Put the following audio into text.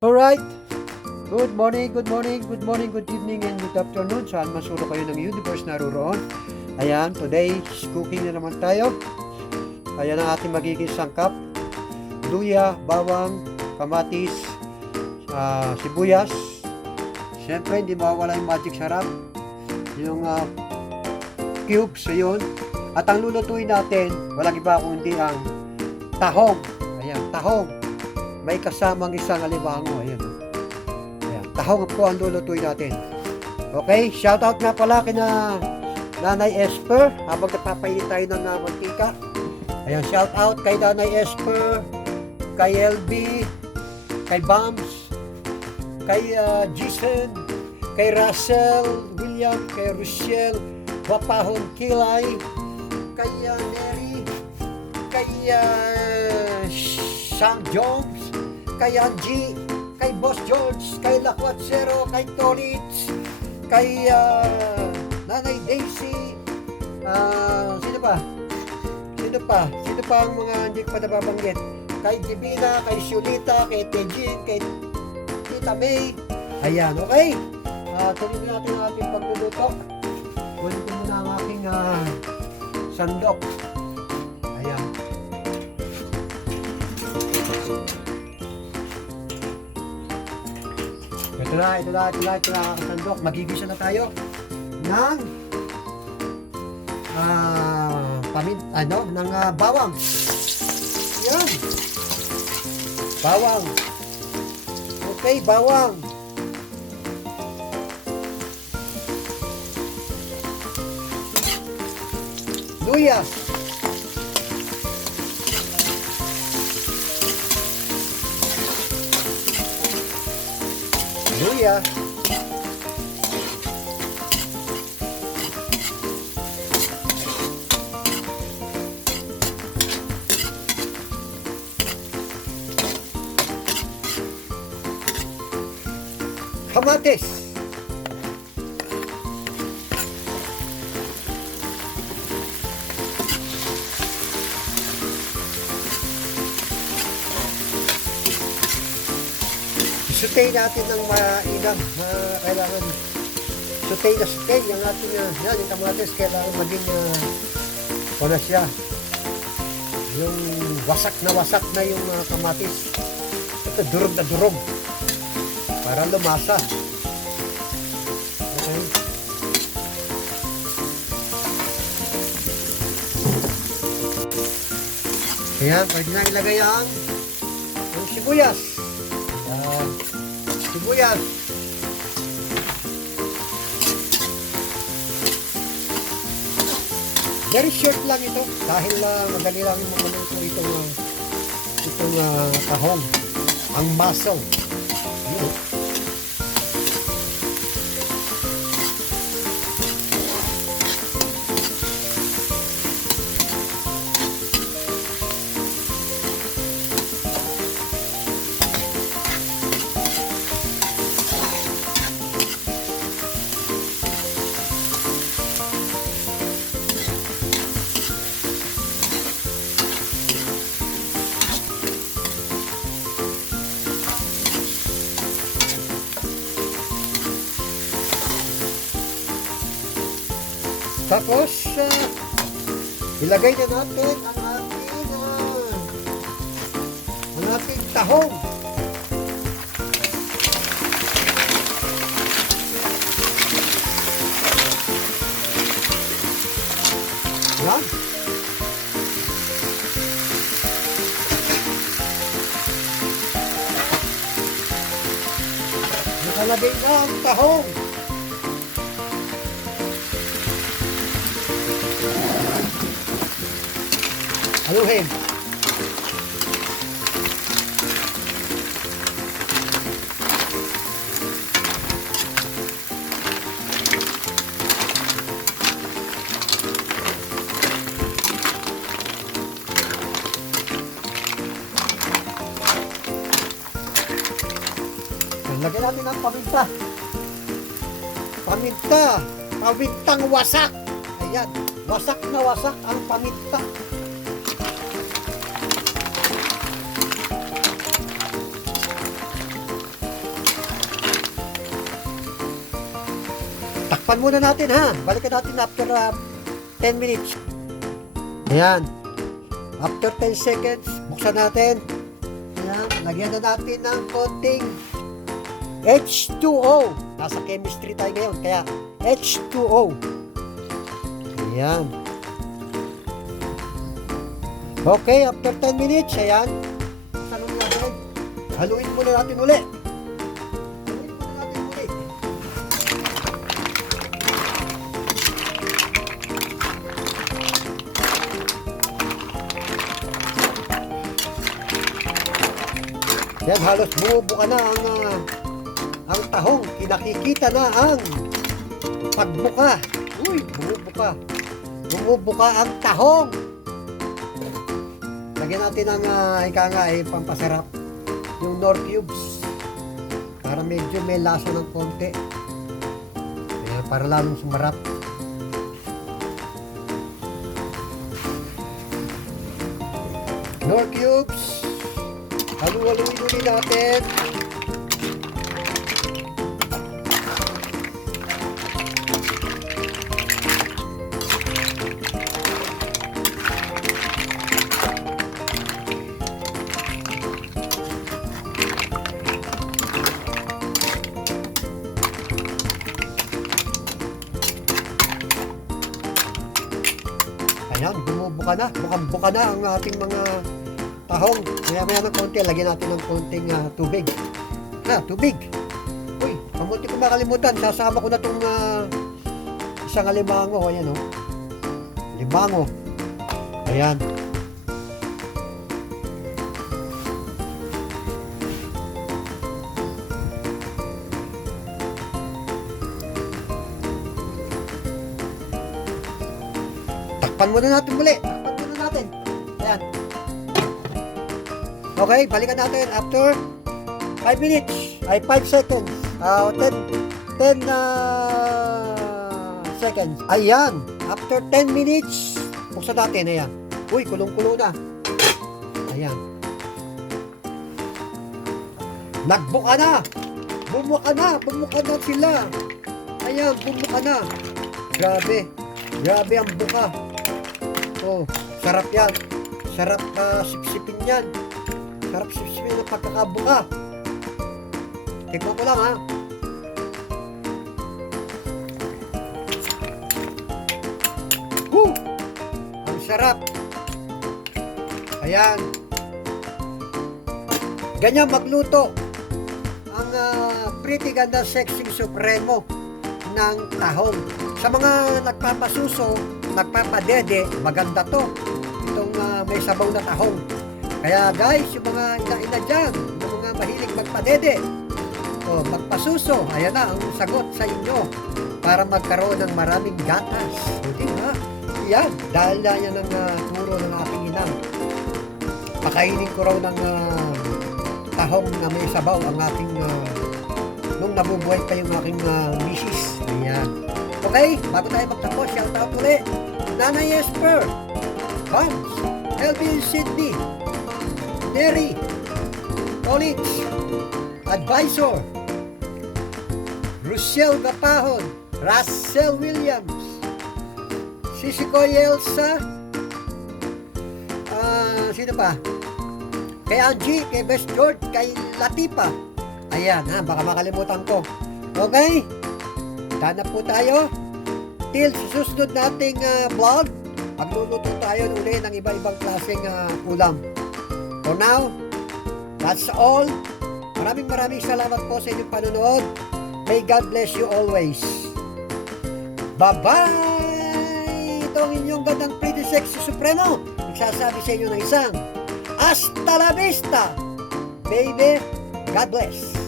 Alright. Good morning, good morning, good morning, good evening, and good afternoon. Saan man suro kayo ng universe naroroon. Ayan, today, cooking na naman tayo. Ayan ang ating magiging sangkap. Luya, bawang, kamatis, ah, sibuyas. Siyempre, hindi mawawala yung magic sarap. Yung ah, cubes, ayun. At ang lulutuin natin, walang iba kundi ang tahong. Ayan, tahong may kasamang isang alimango. Ayan. oh. Ayan. Tahong po ang lulutuin natin. Okay, shout out nga pala kina Nanay Esper habang napapainit tayo ng uh, mantika. Ayan, shout out kay Nanay Esper, kay LB, kay Bams, kay uh, Jason, kay Russell, William, kay Rochelle, Wapahon Kilay, kay uh, Mary, kay uh, Sam Jones, kay Angie, kay Boss George, kay Lakwatsero, kay Tolitz, kay uh, Nanay Daisy, ah, sino pa? Sino pa? Sino pa ang mga hindi pa nababanggit? Kay Divina, kay Shulita, kay Tejin, kay Tita May. Ayan, okay? Uh, tuloy na natin ang ating pagluluto. Kunin ko muna ang aking ah, sandok. Ayan. Ito na, ito na, ito na, ito na sandok. Magigisa na tayo ng ah pamin, ano, ng ah, bawang. Yan. Bawang. Okay, bawang. Luya. Luya. Kamatis. Sutay natin ng mainam. Uh, kailangan sutay na sutay. Yung ating, uh, yan, yung kamatis, kailangan maging, uh, wala siya. Yung wasak na wasak na yung uh, kamatis. Ito, durog na durog. Para lumasa. Okay. Ayan, pwede na ilagay ang, ang sibuyas. Sibuyas. Very short lang ito dahil uh, madali lang yung maluto itong itong uh, tahong ang muscle. Tapos, uh, ilagay na natin ang ating, uh, ang ating tahong. Yan. Nakalagay na ang tahong. Haluhin. Lagyan natin ng paminta. Paminta. Pamintang wasak. Ayan. Wasak na wasak ang paminta. Takpan muna natin ha. Balikan natin after uh, 10 minutes. Ayan. After 10 seconds, buksan natin. Ayan. Lagyan na natin ng konting H2O. Nasa chemistry tayo ngayon. Kaya H2O. Ayan. Okay, after 10 minutes, ayan. Tanong natin. Haluin muna natin uli. Yan, halos bumubuka na ang ah, ang tahong. Kinakikita na ang pagbuka. Uy, bumubuka. Bumubuka ang tahong. Lagyan natin ng uh, ika nga eh, pampasarap. Yung Nor Cubes. Para medyo may lasa ng konti. Ayan, para lalong sumarap. Nor Cubes. Halu-haluin ulit natin. Ayan, bumubuka na. Bukang-buka na ang ating mga tahong. Maya-maya ng konti, lagyan natin ng konting ah, tubig. Ha, tubig. Uy, kamunti ko makalimutan. Sasama ko na itong isang alimango. Ayan o. Oh. Limango. Ayan. Takpan muna natin muli. Okay, balikan natin after 5 minutes. Ay, 5 seconds. Ah, 10, 10 uh, seconds. Ayan. After 10 minutes, buksan natin. Ayan. Uy, kulong-kulo na. Ayan. Nagbuka na. Bumuka na. Bumuka na sila. Ayan, bumuka na. Grabe. Grabe ang buka. Oh, sarap yan. Sarap uh, sipsipin yan. Sarap sipsipin ng pagkakabuka. Tikman ko lang ha. Woo! Ang sarap. Ayan. Ganyan magluto. Ang ah, pretty ganda sexy supremo ng tahong. Sa mga nagpapasuso, nagpapadede, maganda to. Itong ah, may sabaw na tahong. Kaya guys, yung mga ina-ina dyan, yung mga mahilig magpadede, o magpasuso, ayan na ang sagot sa inyo para magkaroon ng maraming gatas. O di ba? Yan, dahil na yan ang ah, turo ng aking inang. Pakainin ko raw ng ah, tahong na may sabaw ang aking ah, nung nabubuhay pa yung aking uh, misis. Ayan. Okay, bago tayo magtapos, shout out ulit. Nanay Esper, Vance, Elvin Sydney, Terry, College, Advisor, Rochelle Gapahon, Russell Williams, Sisikoy Elsa, ah, sino pa? Kay Angie, kay Best George, kay Latipa. Ayan ha, baka makalimutan ko. Okay? Hanap po tayo. Till susunod nating ah, vlog, magluluto tayo uli ng iba-ibang klaseng ah, ulam. For now, that's all. Maraming maraming salamat po sa inyong panonood. May God bless you always. Bye-bye! Ito ang inyong gandang pretty sexy supremo. Nagsasabi sa inyo ng isang Hasta la vista, baby. God bless.